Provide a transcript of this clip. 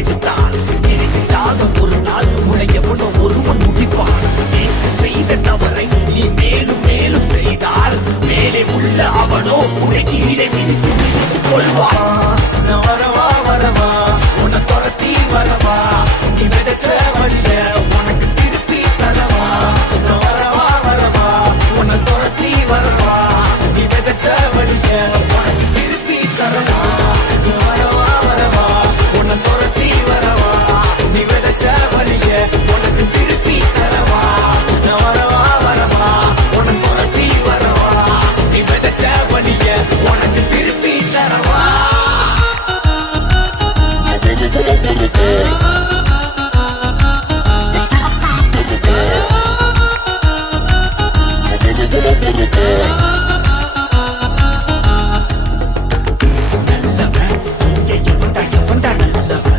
எடுத்தால் நினைவில்லாத ஒரு நாள் உன்னை எவனோ ஒருவன் முடிப்பான். நேற்று செய்த தவறை நீ மேலும் மேலும் செய்தால் மேலே உள்ள அவனோ உன்னை கீழே விரித்து கொள்வான்.